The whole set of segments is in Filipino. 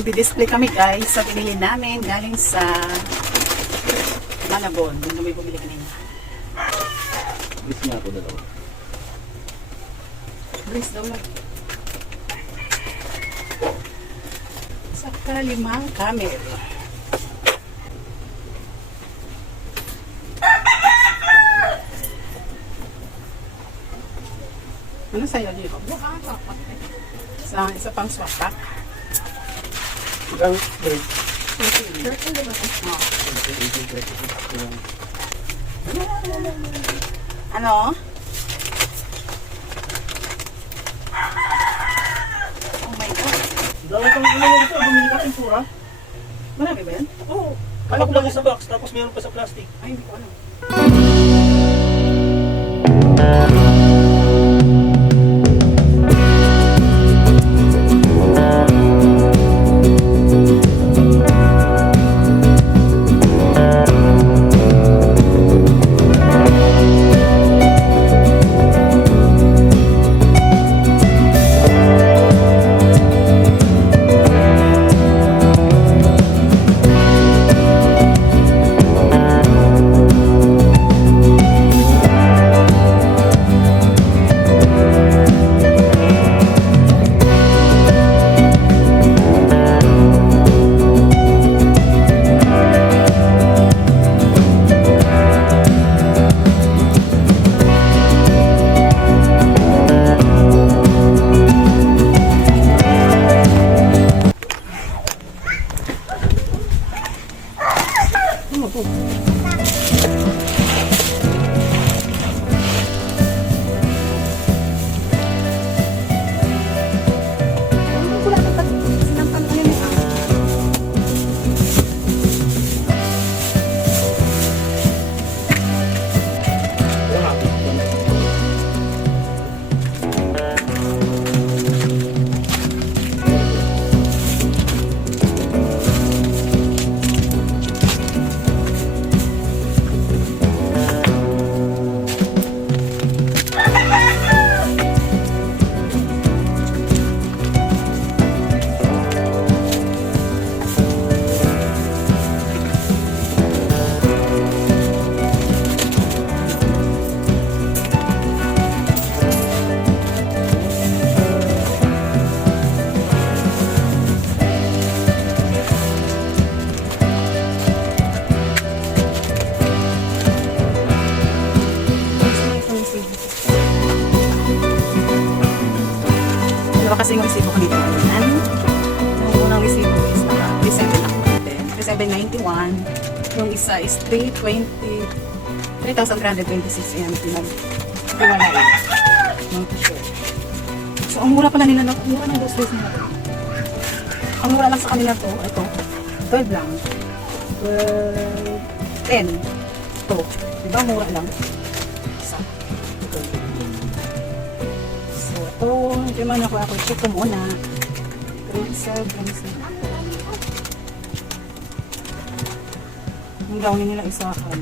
magdi-display kami guys sa binili namin galing sa Malabon. Doon kami bumili kanina. Bis nga ako dalawa. Brace daw lang. Saka 5 camel. Ano sa'yo dito? Isa pang swap pack. Ang break. Ano? Oh my God. Dami kang ano dito, bumili ka pintura. Marami ba yan? Oo. Alam ko lang sa box, tapos mayroon pa sa plastic. Ay, hindi ko alam. Kasi yung resibo ko dito yan. Yung unang resibo is naka-December na natin. 791. Yung isa is 3,326 and pinag-iwalay. Yung t-shirt. So, ang mura pala nila na. Mura ng groceries nila to. Ang mura lang sa kanila to. Ito. 12 lang. 10. Ito. Diba mura lang? Isa. So, ito man ako check ko muna. 37. Yung gawin nila isakan.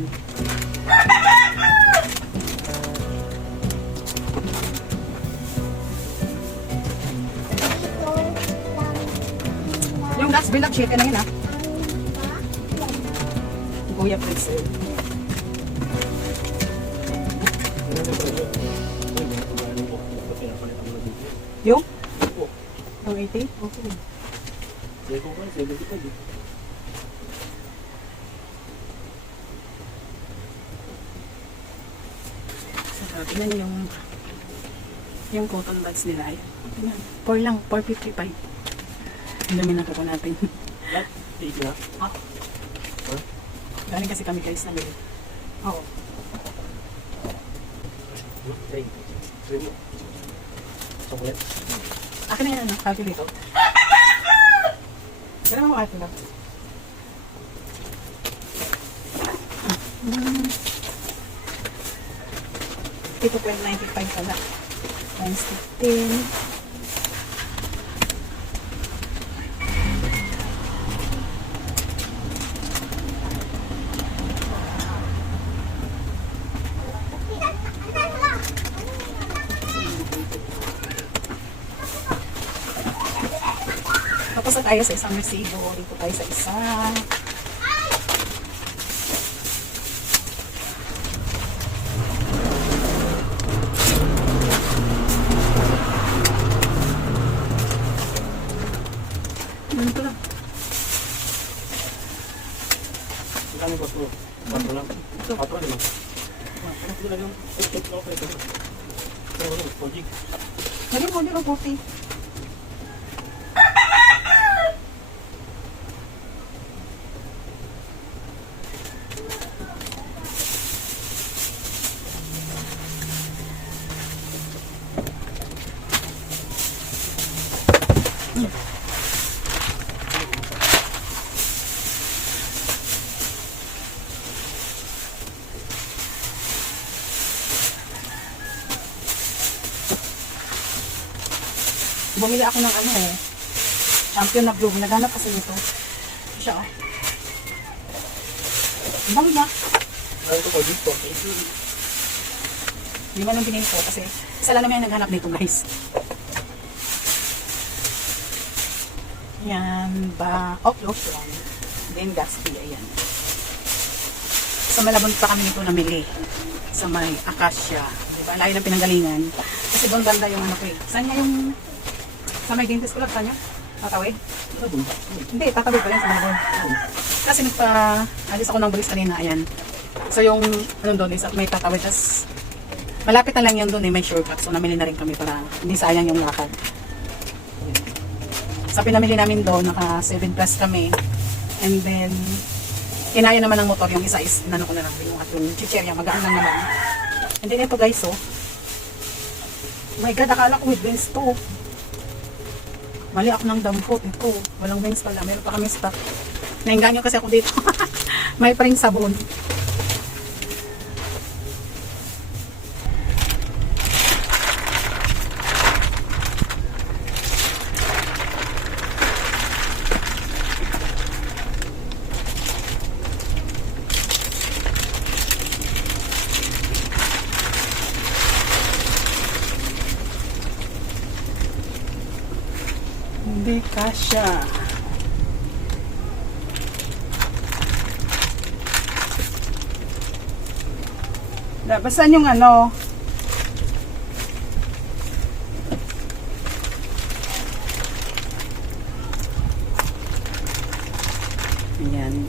Yung last bill up shake na yun ha. Kuya Pretzel. Yung? Yung 80? Okay. Seko ko, 75 eh. So, tingnan yung cotton buds nila. Tingnan. 4 lang, 455. Ang dami na po natin. Lahat? 80 na? Ah. Huh? Galing kasi kami guys na bili. Oo. Hey, sa'yo mo. Chocolate? Akin na yan, ano? Calculator. Pero mo ito lang. Ito po yung 95 pala. Times 15. Tapos na tayo sa isang resibo. Dito tayo sa isa. Ito lang. Kano ba ito? 4 lang. 4 lang. Ito lang yung... Ito lang yung... Ito lang yung... Pojig. Lagyan mo nila puti. Bumili ako ng ano eh. Champion na blue. Naghanap kasi nito. Siya oh. Ang dami na. Ano ito po dito? Hindi man lang binili ko kasi isa lang naman yung naghanap nito guys. Yan ba? Oh, lotion. Then Gatsby. Ayan. Sa Malabon pa kami nito namili. Sa may Acacia. Diba? Layo ng pinanggalingan. Kasi doon banda yung ano ko eh. Saan nga yung... Sa may dentist ko lang, saan yun? Tatawid? Hindi, tatawid pa yan sa Malabon. Kasi nagpa-alis ako ng bulis kanina, ayan. So yung, ano doon is, may tatawid, tas malapit na lang yan doon eh, may shortcut. So namili na rin kami para hindi sayang yung lakad. Sa pinamili namin doon, naka 7 plus kami. And then, kinaya naman ng motor, yung isa is, nano ko na lang, yung at yung chicherya, magaan lang naman. And then ito guys, oh. My God, akala ko with wings to. Mali ako ng dampot. Ito, walang wings pala. Meron pa kami stock. Nainganyo kasi ako dito. May pa rin sabon. Hindi kasya. Basan yung ano. Ayan.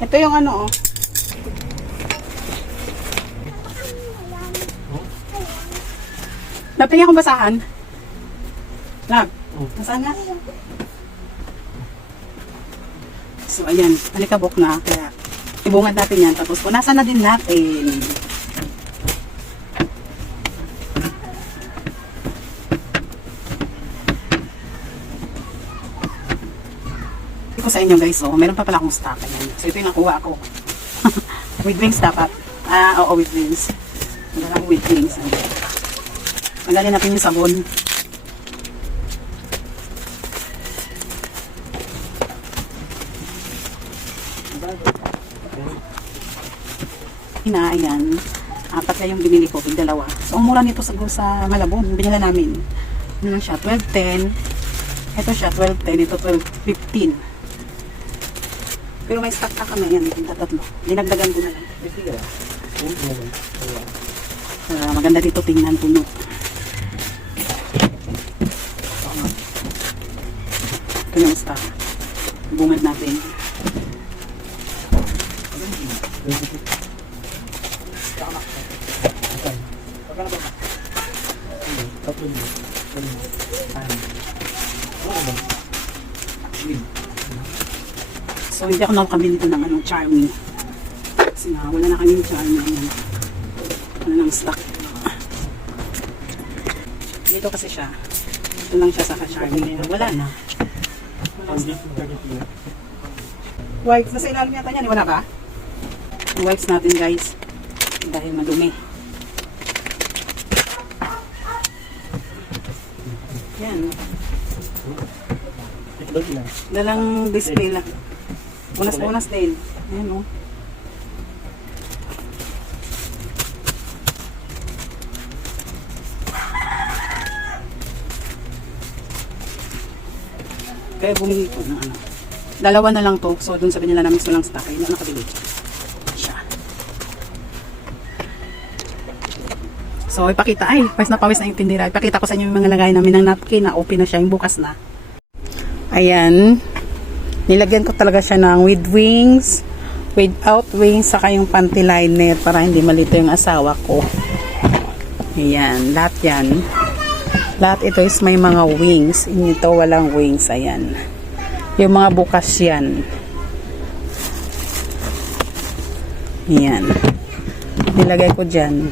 Ito yung ano, oh. Napingin akong basahan. Lab, basahan nga. So, ayan. Alikabok na. Kaya, ibungad natin yan. Tapos, punasan na din natin. Ito sa inyo guys, oh. Meron pa pala akong stock. Ayan. So, ito yung nakuha ko. With wings dapat. Oo, with wings. Magandang with wings. Magaling natin yung sabon. Ayan. 4 na yung binili ko. Dalawa. So, ang mura nito sa Malabon. Binila namin. Ano lang siya? 12.10. Ito siya, 12.10. Ito, 12.15. Pero may stock na kami. Ayan, tatlo. Dinagdagan ko na lang. Maganda dito tingnan puno. Ito yung stock. Bungad natin. So, hindi ako nakakabili dito ng anong Charmy. Kasi nga, wala na kaming Charmy. Wala nang stock. Dito kasi siya. Ito lang siya sa Charmy. Wala na. Wipes. Nasa ilalim yata niyan. Wala ba? Yung wipes natin guys. Dahil madumi. Yan. Ito ba ilan? Dalang display lang. Unas-unas din. Ayan, oh. Kaya bumili ko ng ano. Dalawa na lang to. So, dun sa binila namin sulang stock. Ayun, nakabili. Siya. So, ipakita. Ay, pawis na yung tindira. Ipakita ko sa inyo yung mga lagay namin ng napkin na open na siya. Yung bukas na. Ayan. Nilagyan ko talaga siya ng with wings, without wings, saka yung panty liner para hindi malito yung asawa ko. Ayan. Lahat yan. Lahat ito is may mga wings. Ito walang wings. Ayan. Yung mga bukas yan. Ayan. Nilagay ko dyan.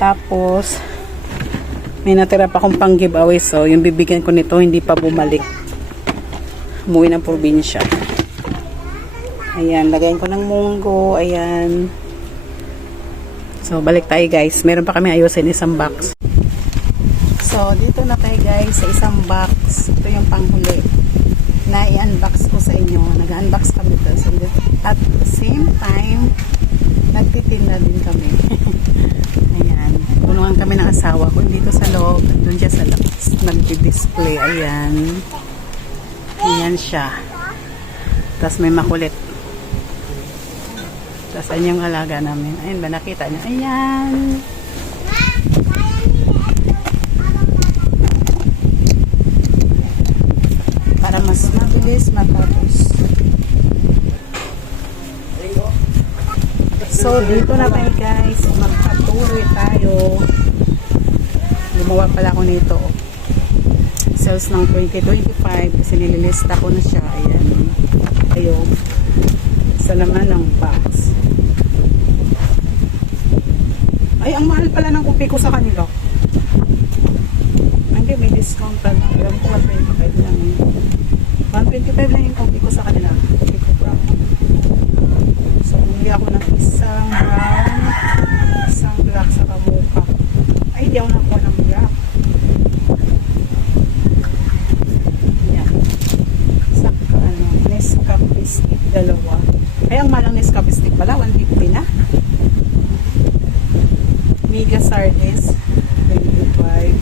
Tapos, may natira pa akong pang giveaway. So, yung bibigyan ko nito, hindi pa bumalik. Umuwi ng probinsya. Ayan. Lagayin ko ng munggo. Ayan. So, balik tayo guys. Meron pa kami ayusin isang box. So, dito na tayo guys sa isang box. Ito yung panghuli na i-unbox ko sa inyo. Nag-unbox kami ito. So, at the same time, nagtitinda din kami. Ayan. Tulungan kami ng asawa ko dito sa loob. Doon siya sa labas. Nag-display. Ayan. Ayan siya. Tapos may makulit. Tapos ayan yung alaga namin. Ayan ba? Nakita niyo? Ayan. Para mas mabilis matapos. So, dito na tayo guys. Magpatuloy tayo. Gumawa pala ako nito. Sales ng 2025 kasi nililista ko na siya. Ayan. Ayun. Sa laman ng box. Ay, ang mahal pala ng kupi ko sa kanila. Hindi, may discount pala. Alam ko 125 lang. 125 lang yung kupi ko sa kanila. Kupi ko brown. So, umili ako ng isang brown, isang black sa kamuka. Ay, hindi ako nakuha ng black. Yan. Saka, Nescafe stick, dalawa. Ay, ang malang Nescafe stick pala, 150 na. Mega Sardines, 25.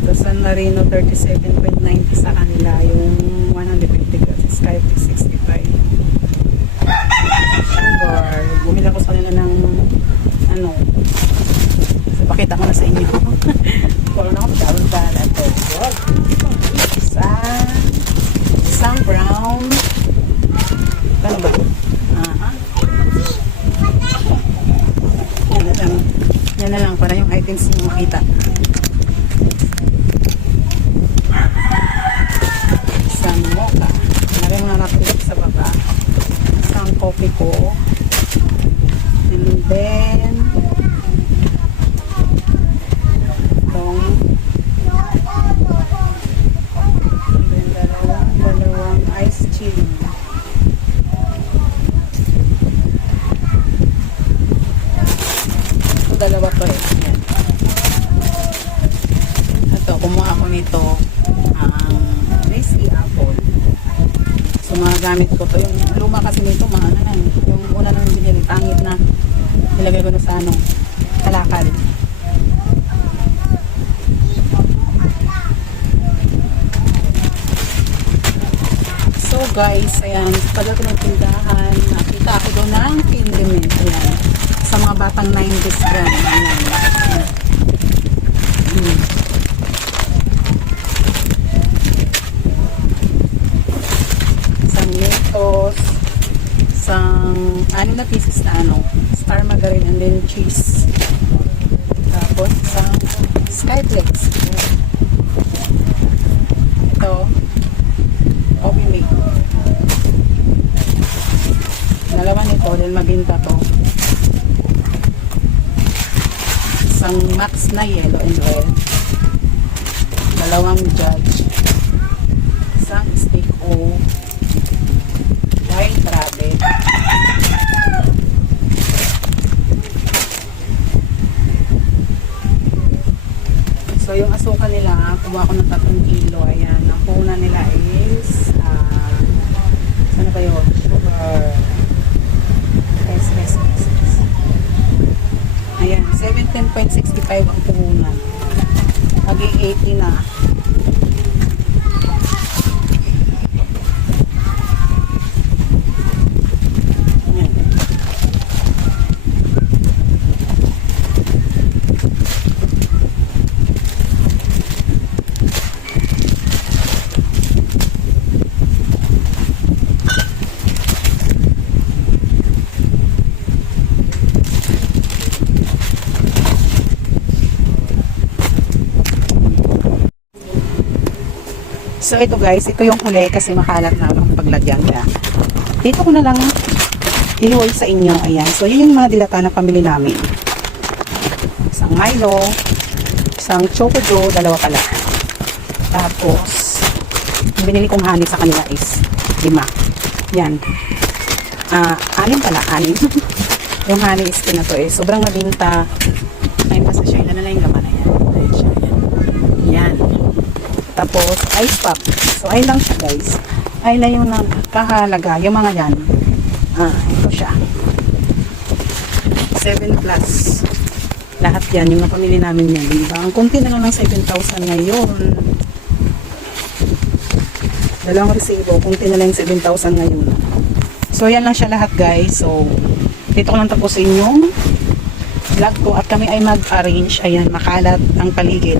Tapos San Marino, 37.90 sa kanila. Yung 150 kasi Skype 65. Sugar. Bumili ako sa kanila ng ano. So, pakita ko na sa inyo. Kung ano, magkakaroon ba na ito. Isang brown. Ano ba? Yan na lang para yung items nyo makita. Isang mocha. Maraming mga napilip sa baba. Isang coffee ko. And then dalawang iced chili. Dalawa to eh. Yan. Ito, kumuha ako nito ang Nestle apple. So, mga gamit ko to. Yung luma kasi nito, mga ano na. Yung una nang binili, pangit na. Nilagay ko na sa ano, kalakal. So, guys, ayan. Pag ako ng tindahan, nakita ako doon ng condiment. Ayan. Sa mga batang 90s gan. Ayan. Isang Mentos, isang 6 na pieces na ano, star margarine and then cheese. Tapos isang Skyflex. Ito, coffee mate. Dalawa nito, dahil mabinta to. Isang Max na yellow and red. Dalawang Judge. Isang Steak O. White rabbit. kumuha ako ng 3 kilo. Ayan, ang puhunan nila is, ano ba yun? Sugar. Yes. Ayan, 17.65 ang puhunan. Maging 80 na. Ayan. So ito guys, ito yung huli kasi makalat na ang paglagyan niya. Dito ko na lang ihiway sa inyo. Ayan. So yun yung mga dilata na pamili namin. Isang Milo, isang Choco Joe, 2 pala. Tapos, yung binili kong honey sa kanila is 5. Yan. 6 pala, 6. Yung honey is na to sobrang mabinta. Ayun kasi siya, ilan na lang yung laman. Ayan. Ayan siya. Ayan. Yan. Tapos, ice pop. So, ayun lang siya guys. Ayun lang yung kahalaga. Yung mga yan. Ito siya. 7 plus. Lahat yan. Yung napamili namin yan. Diba? Ang konti na lang ng 7,000 ngayon. Dalawang resibo. Konti na lang yung 7,000 ngayon. So, yan lang siya lahat guys. So, dito ko lang tapusin yung vlog ko. At kami ay mag-arrange. Ayan, makalat ang paligid.